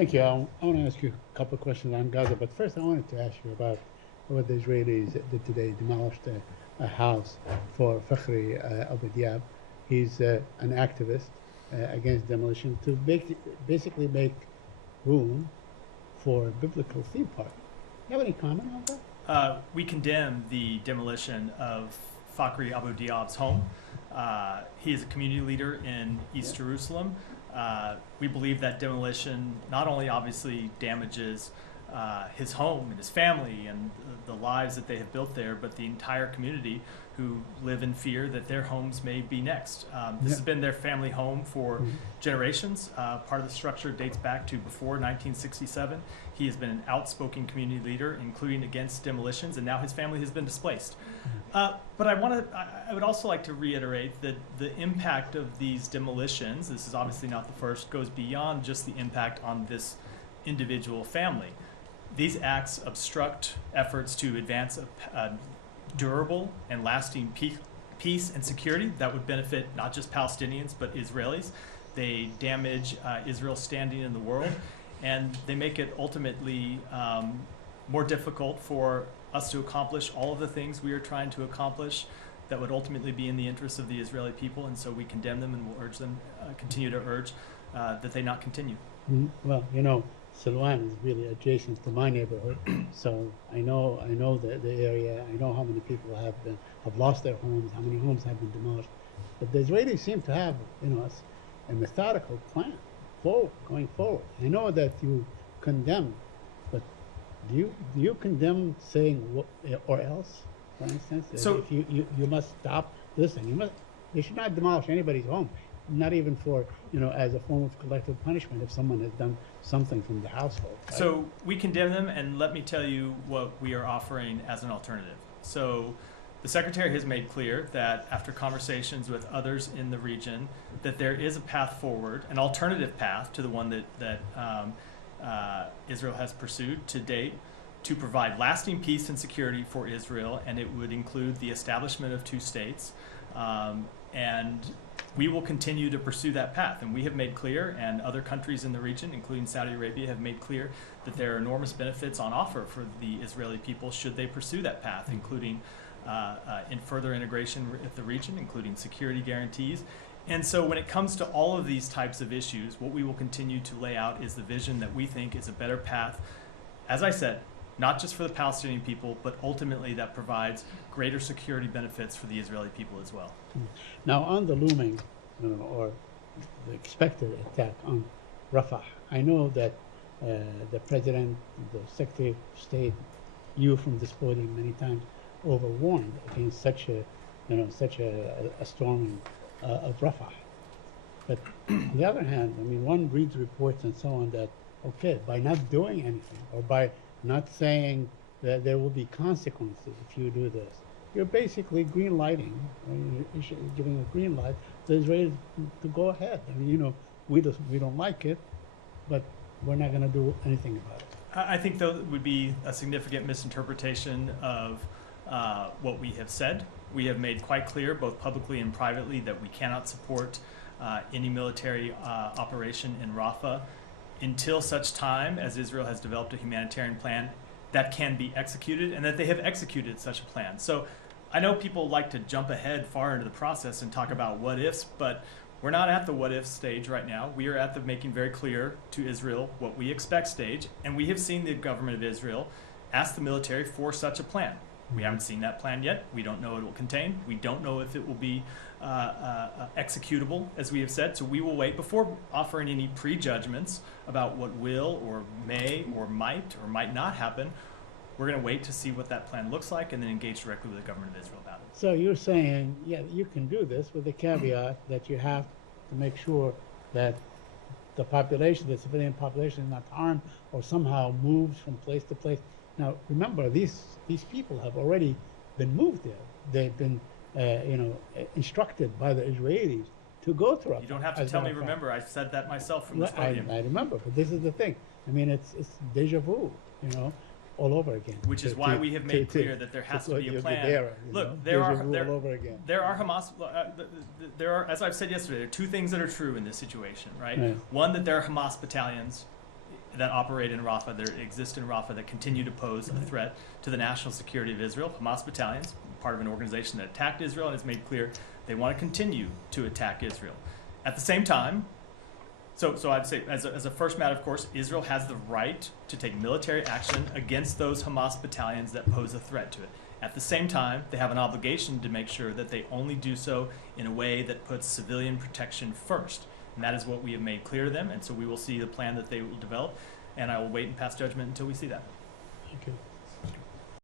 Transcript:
Thank you. I want to ask you a couple of questions on Gaza, but first I wanted to ask you about what the Israelis did today, demolished a house for Fakhri Abu Diab. He's an activist against demolition to basically make room for a biblical theme park. You have any comment on that? We condemn the demolition of Fakhri Abu Diab's home. He is a community leader in East Jerusalem. We believe that demolition not only obviously damages his home and his family and the lives that they have built there, but the entire community who live in fear that their homes may be next. This has been their family home for generations. Part of the structure dates back to before 1967. He has been an outspoken community leader, including against demolitions, and now his family has been displaced. But I would also like to reiterate that the impact of these demolitions, this is obviously not the first, goes beyond just the impact on this individual family. These acts obstruct efforts to advance a durable and lasting peace and security that would benefit not just Palestinians but Israelis. They damage Israel's standing in the world, and they make it ultimately more difficult for us to accomplish all of the things we are trying to accomplish that would ultimately be in the interests of the Israeli people. And so we condemn them and will urge them, continue to urge that they not continue. Well, you know, Silwan is really adjacent to my neighborhood, so I know the area. I know how many people have lost their homes, how many homes have been demolished. But the Israelis seem to have, a methodical plan going forward. I know that you condemn, but do you condemn saying or else, for instance? So if you must stop this, and you should not demolish anybody's home. Not even for, as a form of collective punishment if someone has done something from the household. Right? So we condemn them, and let me tell you what we are offering as an alternative. So the Secretary has made clear that after conversations with others in the region, that there is a path forward, an alternative path to the one that Israel has pursued to date, to provide lasting peace and security for Israel, and it would include the establishment of two states. And we will continue to pursue that path. And we have made clear, and other countries in the region, including Saudi Arabia, have made clear that there are enormous benefits on offer for the Israeli people should they pursue that path, including in further integration with the region, including security guarantees. And so when it comes to all of these types of issues, what we will continue to lay out is the vision that we think is a better path, as I said, not just for the Palestinian people, but ultimately that provides greater security benefits for the Israeli people as well. Now, on the looming, or the expected attack on Rafah, I know that the President, the Secretary of State, you from this podium many times, overwarned against such a storming of Rafah. But on the other hand, one reads reports and so on that, okay, by not doing anything or by not saying that there will be consequences if you do this, you're basically green lighting, you're giving a green light to Israel to go ahead. We don't like it, but we're not going to do anything about it. I think that would be a significant misinterpretation of what we have said. We have made quite clear, both publicly and privately, that we cannot support any military operation in Rafah until such time as Israel has developed a humanitarian plan that can be executed, and that they have executed such a plan. So I know people like to jump ahead far into the process and talk about what ifs, but we're not at the what if stage right now. We are at the making very clear to Israel what we expect stage, and we have seen the government of Israel ask the military for such a plan. We haven't seen that plan yet. We don't know what it will contain. We don't know if it will be executable, as we have said. So we will wait before offering any prejudgments about what will or may or might not happen. We're going to wait to see what that plan looks like and then engage directly with the government of Israel about it. So you're saying, yeah, you can do this with the caveat that you have to make sure that the population, the civilian population, is not harmed or somehow moves from place to place. Now, remember, these people have already been moved there. They've been, instructed by the Israelis to go to Rafah. You don't have to tell me, remember, I said that myself from this podium. I remember, but this is the thing. It's deja vu, all over again. Which is why we have made clear that there has to be a plan. Look, there are Hamas. There are, as I've said yesterday, there are two things that are true in this situation, right? One, that there are Hamas battalions that operate in Rafah, that exist in Rafah, that continue to pose a threat to the national security of Israel. Hamas battalions, part of an organization that attacked Israel and has made clear they want to continue to attack Israel. At the same time, so I'd say as a first matter, of course, Israel has the right to take military action against those Hamas battalions that pose a threat to it. At the same time, they have an obligation to make sure that they only do so in a way that puts civilian protection first. And that is what we have made clear to them, and so we will see the plan that they will develop, and I will wait and pass judgment until we see that. Thank you.